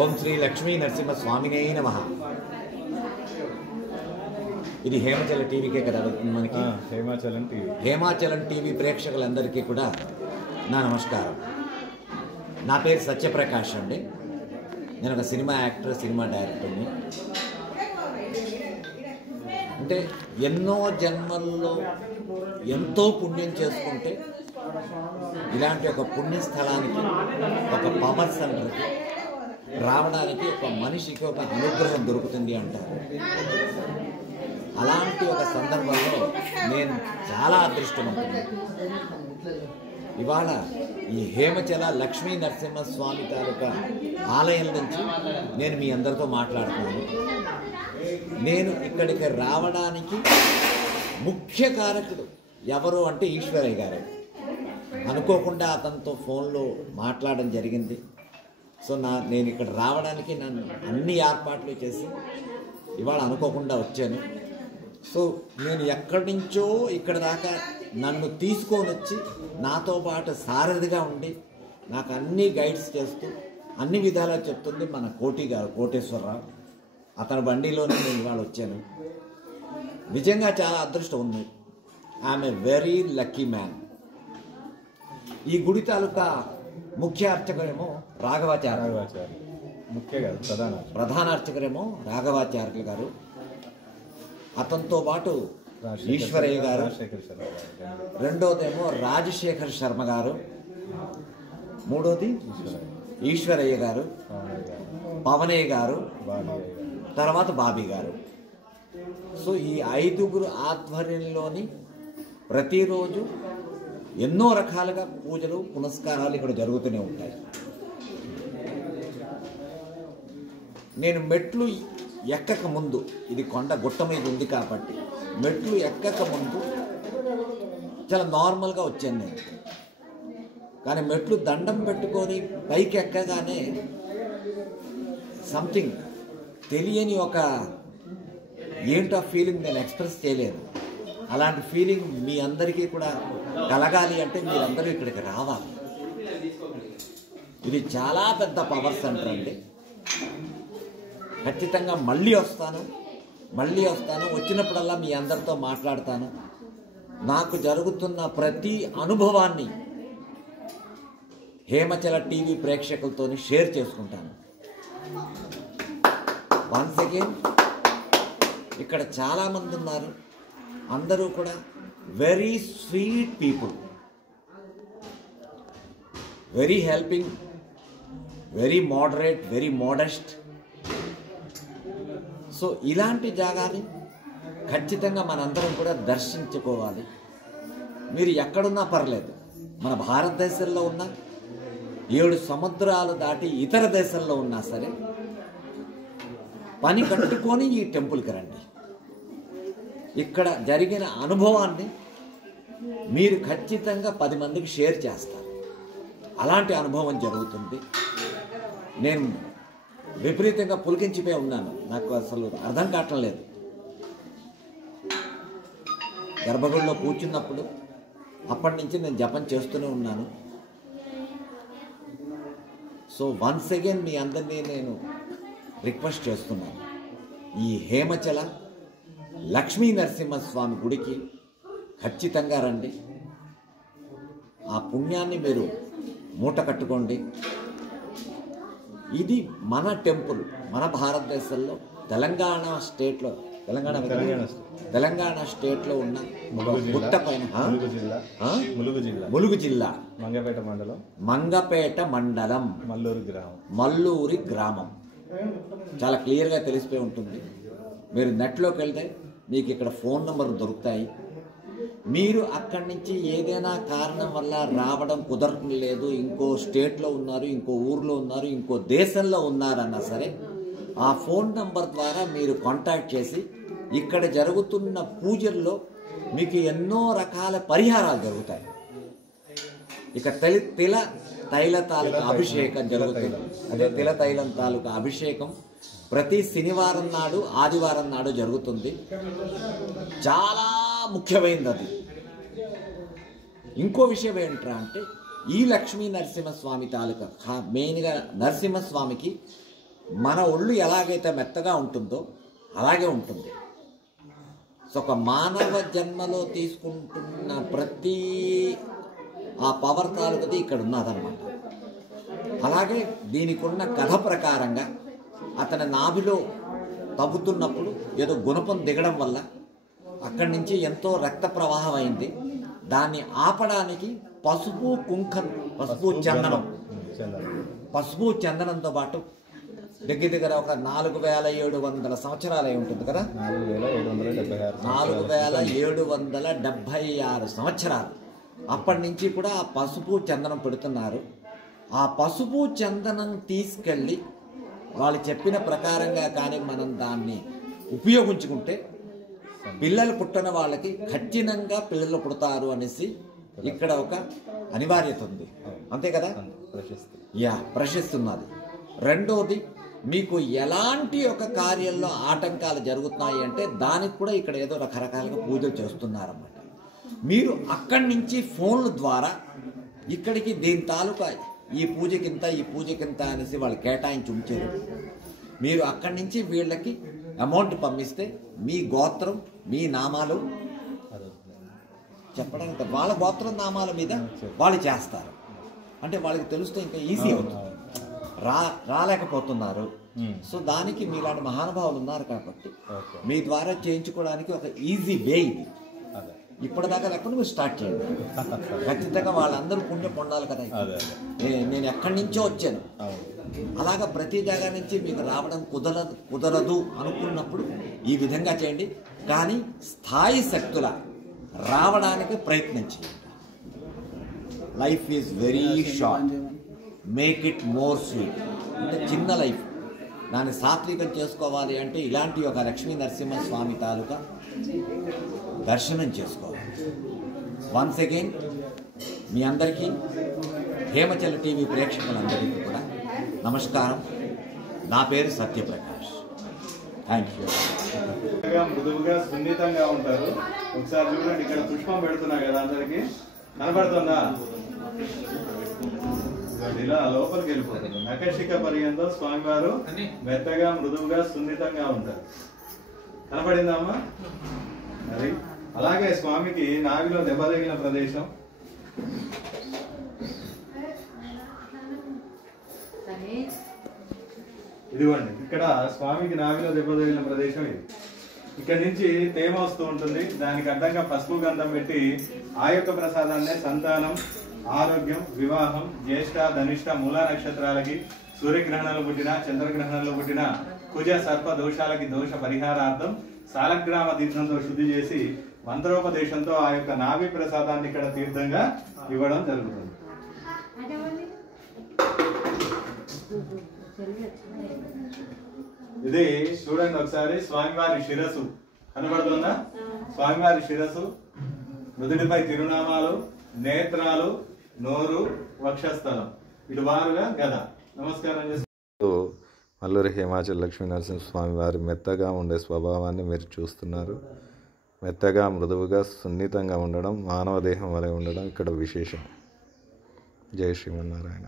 ఓం శ్రీ లక్ష్మీ నరసింహ స్వామినే నమః. ఇది హేమచల టీవీకే కదా మనకి. హేమాచలం టీవీ ప్రేక్షకులందరికీ కూడా నా నమస్కారం. నా పేరు సత్యప్రకాష్ అండి. నేను ఒక సినిమా యాక్టర్, సినిమా డైరెక్టర్ని. అంటే ఎన్నో జన్మల్లో ఎంతో పుణ్యం చేసుకుంటే ఇలాంటి ఒక పుణ్యస్థలానికి, ఒక పవర్ సెంటర్కి రావడానికి ఒక మనిషికి ఒక అనుగ్రహం దొరుకుతుంది అంటారు. అలాంటి ఒక సందర్భంలో నేను చాలా అదృష్టవంతుడు. ఇవాళ ఈ హేమచల లక్ష్మీ నరసింహస్వామి తాలూకా ఆలయం నుంచి నేను మీ అందరితో మాట్లాడుతున్నాను. నేను ఇక్కడికి రావడానికి ముఖ్య కారకుడు ఎవరు అంటే ఈశ్వరయ్య గారు. అనుకోకుండా అతనితో ఫోన్లో మాట్లాడడం జరిగింది. సో నేను ఇక్కడ రావడానికి నన్ను అన్ని ఏర్పాట్లు చేసి ఇవాళ అనుకోకుండా వచ్చాను. సో నేను ఎక్కడి నుంచో ఇక్కడ దాకా నన్ను తీసుకొని వచ్చి నాతో పాటు సారథిగా ఉండి నాకు అన్ని గైడ్స్ చేస్తూ అన్ని విధాలా చెప్తుంది మన కోటి గారు, కోటేశ్వరరావు. అతని బండిలోనే నేను ఇవాళ వచ్చాను. నిజంగా చాలా అదృష్టం ఉంది. I'm a very lucky man. ఈ గుడి తాలూకా ముఖ్య అర్చకురేమో రాఘవాచార్య, ప్రధాన అర్చకురేమో రాఘవాచార్యులు గారు. అతనితో పాటు ఈశ్వరయ్య గారు, రెండోదేమో రాజశేఖర్ శర్మ గారు, మూడోది ఈశ్వరయ్య గారు, పవనయ్య గారు, తర్వాత బాబీ గారు. సో ఈ ఐదుగురు ఆధ్వర్యంలోని ప్రతిరోజు ఎన్నో రకాలుగా పూజలు, పునస్కారాలు ఇక్కడ జరుగుతూనే ఉంటాయి. నేను మెట్లు ఎక్కక ముందు, ఇది కొండ గుట్ట మీద ఉంది కాబట్టి మెట్లు ఎక్కక ముందు చాలా నార్మల్గా వచ్చాను నేను. కానీ మెట్లు దండం పెట్టుకొని పైకి ఎక్కగానే సంథింగ్ తెలియని ఒక ఏంటో ఫీలింగ్ నేను ఎక్స్ప్రెస్ చేయలేను. అలాంటి ఫీలింగ్ మీ అందరికీ కూడా కలగాలి అంటే మీరందరూ ఇక్కడికి రావాలి. ఇది చాలా పెద్ద పవర్ సెంటర్ అండి. ఖచ్చితంగా మళ్ళీ వస్తాను. వచ్చినప్పుడల్లా మీ అందరితో మాట్లాడతాను. నాకు జరుగుతున్న ప్రతి అనుభవాన్ని హేమచల టీవీ ప్రేక్షకులతో షేర్ చేసుకుంటాను. వన్స్ అగైన్ ఇక్కడ చాలామంది ఉన్నారు. అందరూ కూడా very sweet people, very helping, very moderate, very modest. So ఇలాంటి జాగాని ఖచ్చితంగా మనందరం కూడా దర్శించుకోవాలి. మీరు ఎక్కడున్నా పర్లేదు, మన భారతదేశంలో ఉన్న 7 సముద్రాలు దాటి ఇతర దేశాల్లో ఉన్నా సరే పని కట్టుకొని ఈ టెంపుల్కి రండి. ఇక్కడ జరిగిన అనుభవాన్ని మీరు ఖచ్చితంగా 10 మందికి షేర్ చేస్తారు. అలాంటి అనుభవం జరుగుతుంది. నేను విపరీతంగా పులికించిపోయి ఉన్నాను. నాకు అసలు అర్థం కావటం లేదు. గర్భగుడిలో కూర్చున్నప్పుడు అప్పటి నుంచి నేను జపం చేస్తూనే ఉన్నాను. సో వన్స్ అగైన్ మీ అందరినీ నేను రిక్వెస్ట్ చేస్తున్నాను, ఈ హేమచల లక్ష్మీ నరసింహస్వామి గుడికి ఖచ్చితంగా రండి. ఆ పుణ్యాన్ని మీరు మూట కట్టుకోండి. ఇది మన టెంపుల్. మన భారతదేశంలో తెలంగాణ స్టేట్లో ఉన్న గుట్ట పైన, ములుగు జిల్లా మంగపేట మండలం మల్లూరి గ్రామం. చాలా క్లియర్గా తెలిసిపోయి ఉంటుంది. మీరు నెట్లోకి వెళ్తే మీకు ఇక్కడ ఫోన్ నెంబర్ దొరుకుతాయి. మీరు అక్కడి నుంచి ఏదైనా కారణం వల్ల రావడం కుదరటం లేదు, ఇంకో స్టేట్లో ఉన్నారు, ఇంకో ఊర్లో ఉన్నారు, ఇంకో దేశంలో ఉన్నారన్నా సరే ఆ ఫోన్ నెంబర్ ద్వారా మీరు కాంటాక్ట్ చేసి ఇక్కడ జరుగుతున్న పూజల్లో మీకు ఎన్నో రకాల పరిహారాలు జరుగుతాయి. ఇక తిల తైల తాలూకా అభిషేకం జరుగుతుంది. అదే తిల తైలం తాలూకా అభిషేకం ప్రతి శనివారం నాడు, ఆదివారం నాడు జరుగుతుంది. చాలా ముఖ్యమైనది అది. ఇంకో విషయం ఏంట్రా అంటే ఈ లక్ష్మీ నరసింహస్వామి తాలూకా మెయిన్గా నరసింహస్వామికి మన ఒళ్ళు ఎలాగైతే మెత్తగా ఉంటుందో అలాగే ఉంటుంది. సో ఒక మానవ జన్మలో తీసుకుంటున్న ప్రతి ఆ పవర్ తాలూకుది ఇక్కడ ఉన్నదన్నమాట. అలాగే దీనికి ఉన్న కథ ప్రకారంగా అతని నాభిలో తవ్వుతున్నప్పుడు ఏదో గుణపం దిగడం వల్ల అక్కడి నుంచి ఎంతో రక్త ప్రవాహం అయింది. దాన్ని ఆపడానికి పసుపు కుంకం, పసుపు చందనంతో పాటు దగ్గర దగ్గర ఒక 4700 సంవత్సరాలు అయి ఉంటుంది కదా, 4776 సంవత్సరాలు అప్పటి నుంచి కూడా ఆ పసుపు చందనం పెడుతున్నారు. ఆ పసుపు చందనం తీసుకెళ్ళి వాళ్ళు చెప్పిన ప్రకారంగా కానీ మనం దాన్ని ఉపయోగించుకుంటే పిల్లలు పుట్టిన వాళ్ళకి ఖచ్చితంగా పిల్లలు పుడతారు అనేసి ఇక్కడ ఒక అనివార్యత ఉంది, అంతే కదా, ప్రశస్తున్నది. రెండోది, మీకు ఎలాంటి ఒక కార్యంలో ఆటంకాలు జరుగుతున్నాయి అంటే దానికి కూడా ఇక్కడ ఏదో రకరకాలుగా పూజలు చేస్తున్నారన్నమాట. మీరు అక్కడి నుంచి ఫోన్ల ద్వారా ఇక్కడికి దీని తాలూకా ఈ పూజకింత ఈ పూజకింత అనేసి వాళ్ళు కేటాయించి ఉంచారు. మీరు అక్కడి నుంచి వీళ్ళకి అమౌంట్ పంపిస్తే మీ గోత్రం మీ నామాలు చెప్పడానికి వాళ్ళ గోత్రం నామాల మీద వాళ్ళు చేస్తారు. అంటే వాళ్ళకి తెలుస్తే ఇంకా ఈజీ అవుతుంది. రాలేకపోతున్నారు. సో దానికి మీలాంటి మహానుభావులు ఉన్నారు కాబట్టి మీ ద్వారా చేయించుకోవడానికి ఒక ఈజీ వే ఇది. ఇప్పటిదాకా లేకుండా మీరు స్టార్ట్ చేయండి. ఖచ్చితంగా వాళ్ళందరూ పుణ్యం పొందాలి కదా. నేను ఎక్కడి నుంచో వచ్చాను, అలాగా ప్రతి జాగా నుంచి మీకు రావడం కుదరదు అనుకున్నప్పుడు ఈ విధంగా చేయండి. కానీ స్థాయి శక్తుల రావడానికి ప్రయత్నం చేయండి. Life is very short, make it more sweet. అంటే చిన్న లైఫ్, దాన్ని సాత్వికం చేసుకోవాలి అంటే ఇలాంటి ఒక లక్ష్మీ నరసింహస్వామి తాలూకా దర్శనం చేసుకోవాలి. వన్స్ అగైన్ మీ అందరికీ, హేమచల టీవీ ప్రేక్షకులందరికీ కూడా నమస్కారం. నా పేరు సత్యప్రకాష్. Thank you. మృదువుగా సున్నితంగా ఉంటారు. ఒకసారి చూడండి, ఇక్కడ పుష్పం పెడుతున్నా కదా, అందరికి కనబడుతుందా? ఇలా లోపలికి వెళ్ళిపోతుంది. నకశిక పర్యంతం స్వామివారు మెత్తగా మృదువుగా సున్నితంగా ఉంటారు. కనపడిందమ్మా? అది అలాగే స్వామికి నావిలో దెబ్బతగిన ప్రదేశం ఇదిగోండి. ఇక్కడ స్వామికి నావిలో దెబ్బతగిన ప్రదేశం ఇది. ఇక్కడ నుంచి తేమ వస్తూ ఉంటుంది. దానికి అడ్డంగా పసుపు గంధం పెట్టి ఆ యొక్క ప్రసాదాన్ని సంతానం, ఆరోగ్యం, వివాహం, జ్యేష్ఠ, ధనిష్ట, మూల నక్షత్రాలకి, సూర్యగ్రహణాలు పుట్టిన, చంద్రగ్రహణాలు పుట్టిన, కుజ సర్ప దోషాలకి దోష పరిహారార్థం సాలగ్రామ తీర్థంతో శుద్ధి చేసి మంత్రోపదేశంతో ఆ యొక్క నాభి ప్రసాదాన్ని ఇక్కడ తీర్థంగా ఇవ్వడం జరుగుతుంది. ఇది చూడండి ఒకసారి. స్వామివారి శిరస్సు కనబడుతుందా? స్వామివారి శిరస్సు, నుదుటిపై తిరునామాలు, నేత్రాలు, నోరు, వక్షస్థలం, ఇటు వారుగా గద. నమస్కారం చేస్తూ మల్లూరి హేమాచల లక్ష్మీ నరసింహస్వామి వారి మెత్తగా ఉండే స్వభావాన్ని మీరు చూస్తున్నారు. మెత్తగా, మృదువుగా, సున్నితంగా ఉండడం, మానవ దేహం వలె ఉండడం ఇక్కడ విశేషం. జై శ్రీమన్నారాయణ.